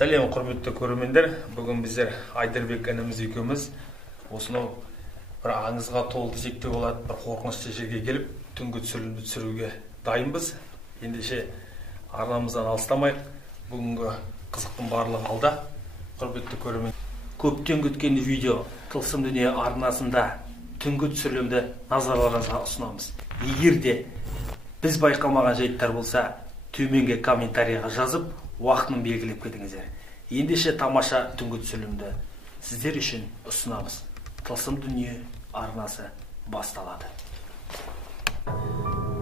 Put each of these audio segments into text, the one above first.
Сәлем құрметті көрермендер. Бүгін біздер Айдарбек ініміз екеуміз осынау бір аңызға толы десек те болады, бір қорқынышты жерге келіп, түнгі түсірілімді түсіруге дайынбыз. Ендеше арнамыздан алыстамайық. Бүгінгі қызықтың барлығы алда. Құрметті көрермен, көптен күткен видео Тылсым Дүние арнасында түнгі түсірілімді назарларыңызға ұсынамыз. Егер де біз байқалмаған жайттар болса, төменге комментарияға жазып, уақытын белгілеп кетіңіздер. Ендеше тамаша түнгі түсірілімді сіздер үшін ұсынамыз. Тылсым Дүние арнасы басталады.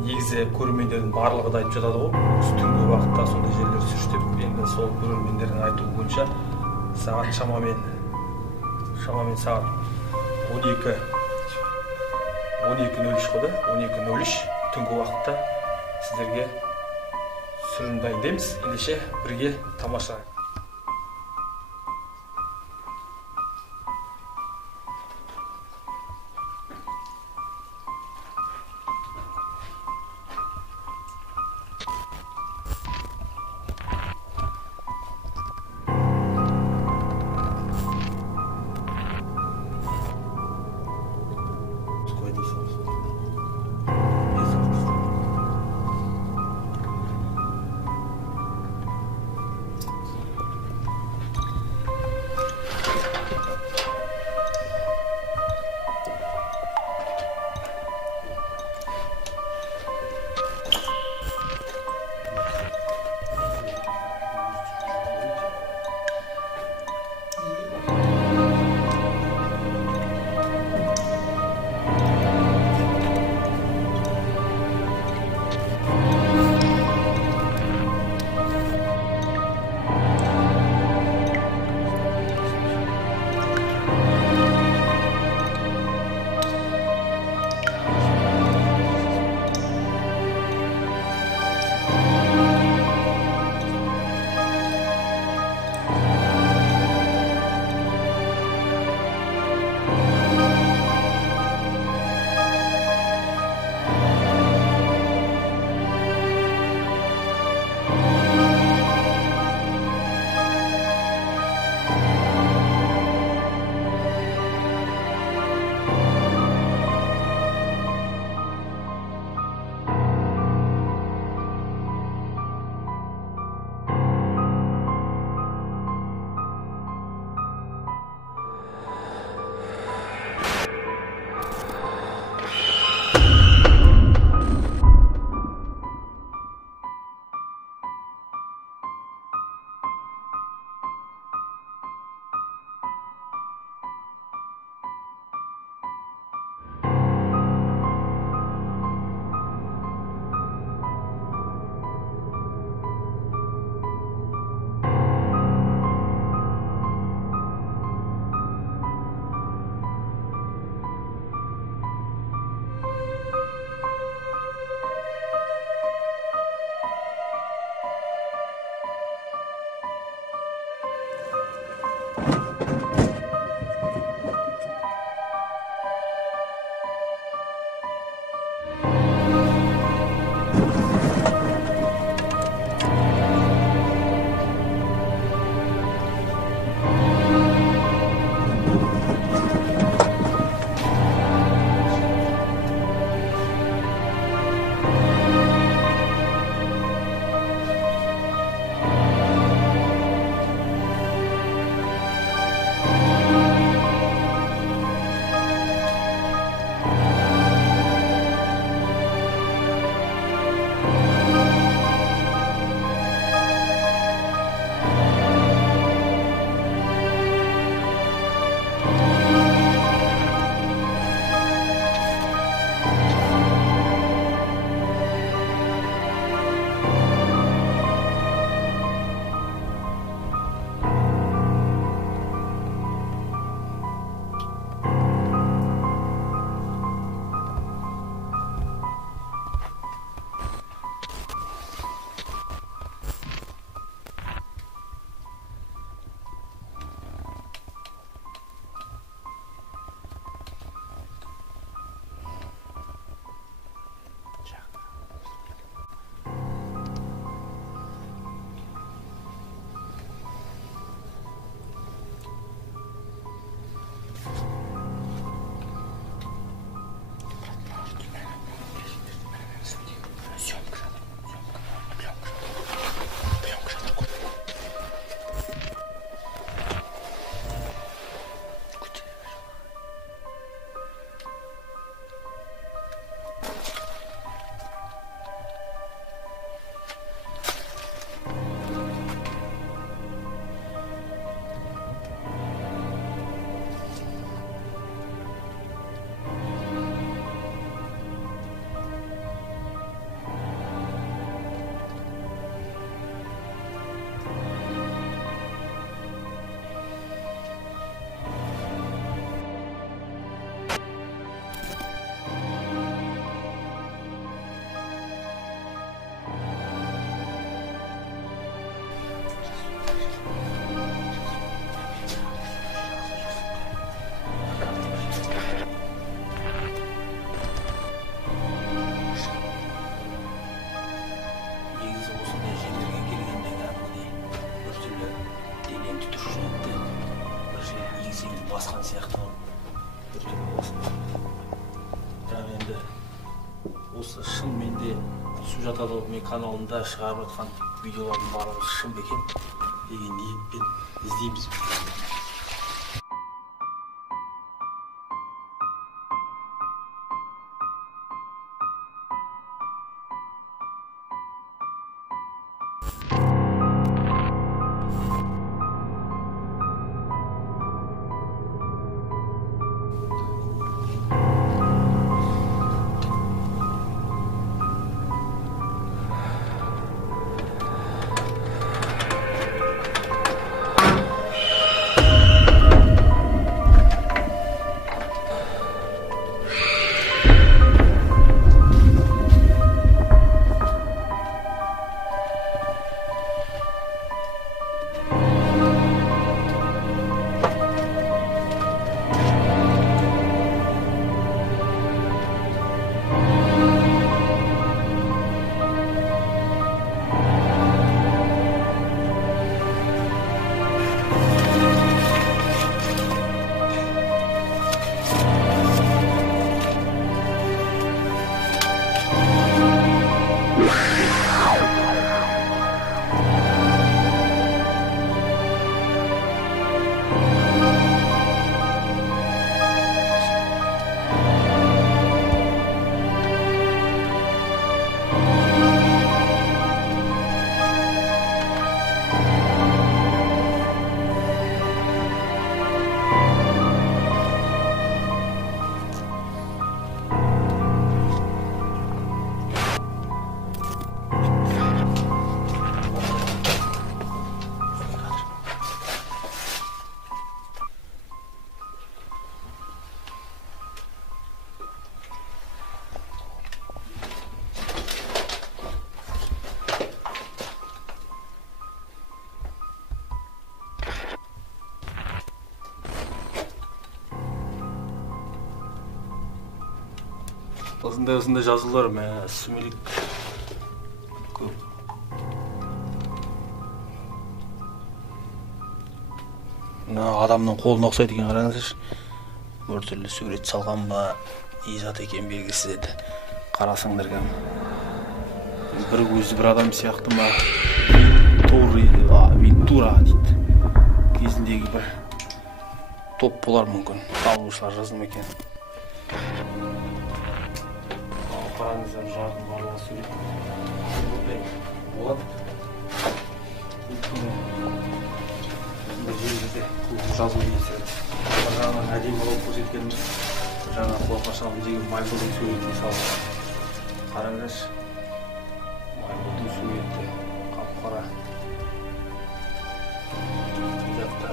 Негізі көрермендердің барлығы да айтып жатады ғой, түнгі уақытта сондай жерлер түсірші деп. Енді сол көрермендердің айтуы бойынша сағат шамамен сағат 12:03 қойды, 12:03 түнгі уақытта сіздерге түсірілім дайындаймыз. Ендеше бірге тамаша. басқан сияқты бірақ енді осы шынымен де сюжет мен каналында шығарып жатқан видеолардың барлығы шын бе екен деген ниетпен іздейміз. Осындай жазулар сүмелек көп. Адамның қолына ұқсайды екен, қараңыздаршы. Бір түрлі сурет салған ба, не зат екен белгісіз еді. Қарасаңдар екен. Бір көзді бір адам сияқты ма? Вентура дейді. Кезіндегі бір топ болар мүмкін. Табылушылар жазылма екен. Қараңыздар, жардың барлығы сурет болады. Жерімізде жазу дейсі. Жағынан әдемі болып көрсеткеніміз жаңа құлаққа шалып деген майбылдың суретіне салып. Қараңыздаршы, майбылдың суреті қап-қара. Жақта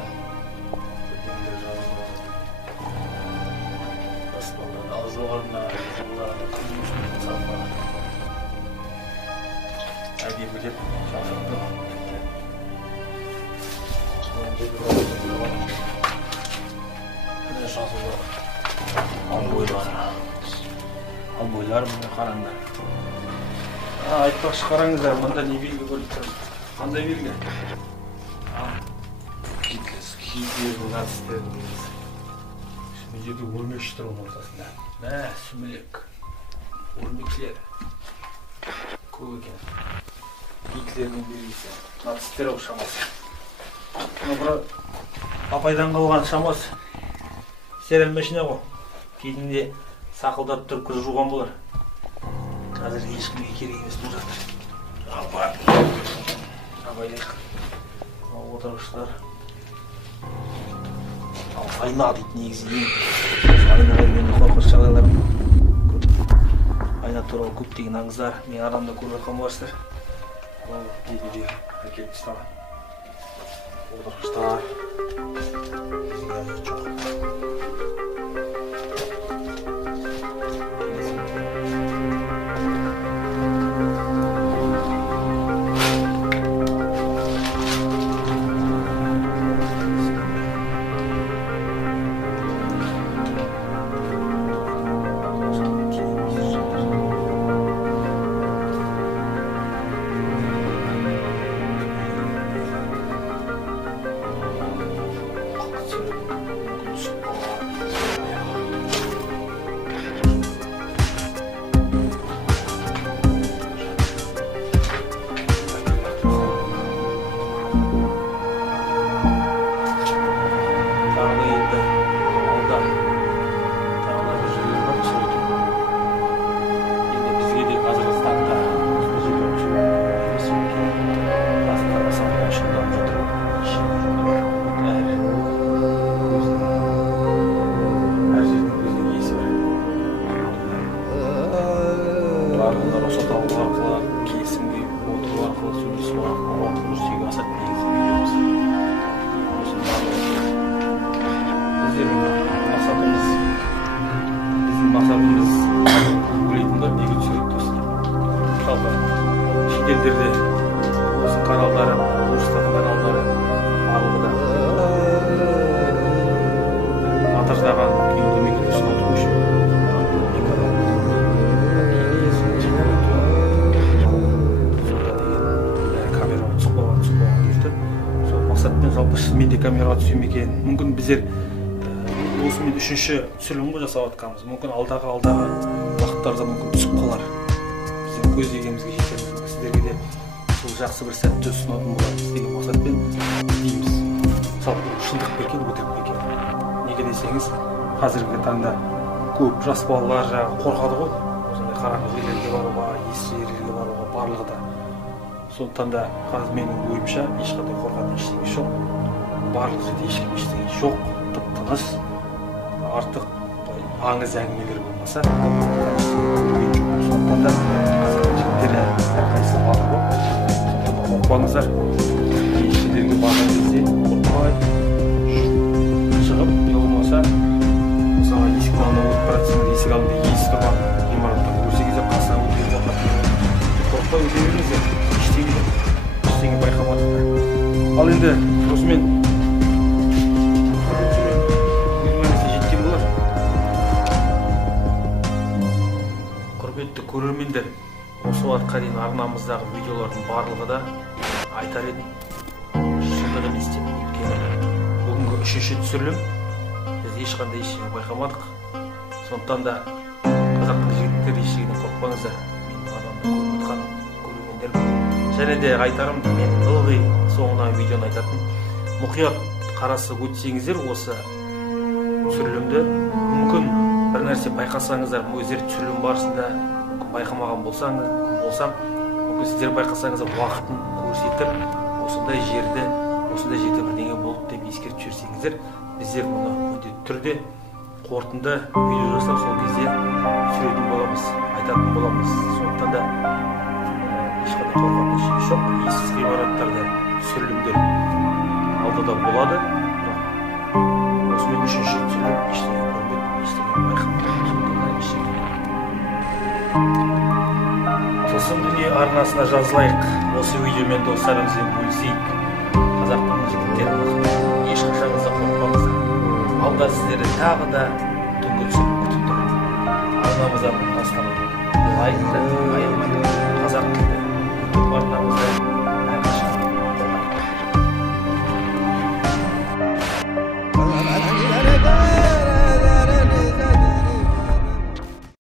бірдеңелер жазылған. Аспаннан ал жоғарына әдемі деп шақырды. Міне жазулар. Албойлар міне қараңдар. Айтпақшы қараңыздар, мұнда не белгі көріп тұрмыз? Қандай белгі? Гитлердің нацистердің шын жерде өрмекші тұр оның ортасында. Мә, сүмелек. Өрмекшілер. Көп екен. Гитлердің белгісі. Нацистер ау шамасы. Бұра апайдан қалған шамасы. Стираль машина ғой. Кезінде сақылдап тұрып кір жуған болар. Қазір ешкімге керек емес бұл жақтар. Абайлайық. Отырғыштар. Айна дейді негізі ең. Айнаға келгенде қорқыныш жағдайлар көп. Айна туралы көптеген аңыздар. Мен адамда көріп жатқан боларсыздар. Ол DVD әкеліп тастаған. Отырғыштар. Жоқ. біздің мақсатымыз ойлайтындар неге түсіреді осыны. Мысалға шетелдерде осы каналдары, орыстардың каналдары барлығы да атаждаған күйінде мемлекет ұсынып отыру үшін камераға түсіп қалған кезде сол мақсатпен жалпы мен де камераға түсем екен. Мүмкін біздер осымен үшінші түсірілім ғой жасап жатқанбыз. Мүмкін алдағы уақыттарда мүмкін түсіп қалар. Біздің көздегенімізге жетеміз. Сіздерге де сол жақсы бір сәтті ұсынатын боламыз деген мақсатпен дейміз. Мысалы шындық па екен, өтірік па екен? Неге десеңіз, қазіргі таңда көп жас балалар қорқады ғой. Осындай қараңғы жерлерге баруға, иесіз жерлерге баруға, барлығы да. Сондықтан да қазір менің ойымша ешқандай қорқатын ештеңе жоқ. Барлық жерде ешкім ештеңе жоқ, тып-тыныш. Артық аңыз әңгімелер болмаса, сондықтан да қазіргі жігіттер әрқайсысы бар ғой. Қорықпаңыздар, ешкілерге барған кезде қорықпай шығып, не болмаса, мысалы есіктің алдына өтіп бара жатсаңыз, есік алдында иесі тұрған ғимараттарды көрсеңіздер, қасынан өтіп жатады. Қорықпай өте беріңіздер, ештеңе байқамадыңдар. Ал енді осымен көрермендер, осы уақытқа дейін арнамыздағы видеолардың барлығы да айтар едім, шындық емес деп. Бүгінгі үшінші түсірілім біз ешқандай ештеңе байқамадық. Сондықтан да қазақтың жігіттері ештеңеден қорықпаңыздар. Мен адамды көріп отқан көрермендер. Және де айтарым, мен ылғи соңынан видеоны айтатын. Мұқият қарасып өтсеңіздер осы түсірілімді, мүмкін бір нәрсе байқасаңыздар, өздері түсірілім барысында байқамаған болсам, мүмкін сіздер байқасаңыздар уақытын көрсетіп, осындай жерде бірдеңе болды деп ескертіп жіберсеңіздер, біздер мұны міндетті түрде қорытынды видео жасап, сол кезде түсіретін боламыз, айтатын боламыз. Сондықтан да ешқандай қорқатын ештеңе жоқ. Иесіз ғимараттарда түсірілімдер алдыда болады. Осымен үшінші түсірілім ештеңе көрмедім, ештеңе байқамадым. Тылсым дүние арнасына жазылайық. Осы видеомен достарымызбен бөлісейік. Қазақтың жігіттері ешқашаныңызда қорықпаңыздар. Алда сіздерді тағы да түнгі түсірілім күтіп тұр. Арнамыздан бастап лайкты, аямайды, қазақ тілді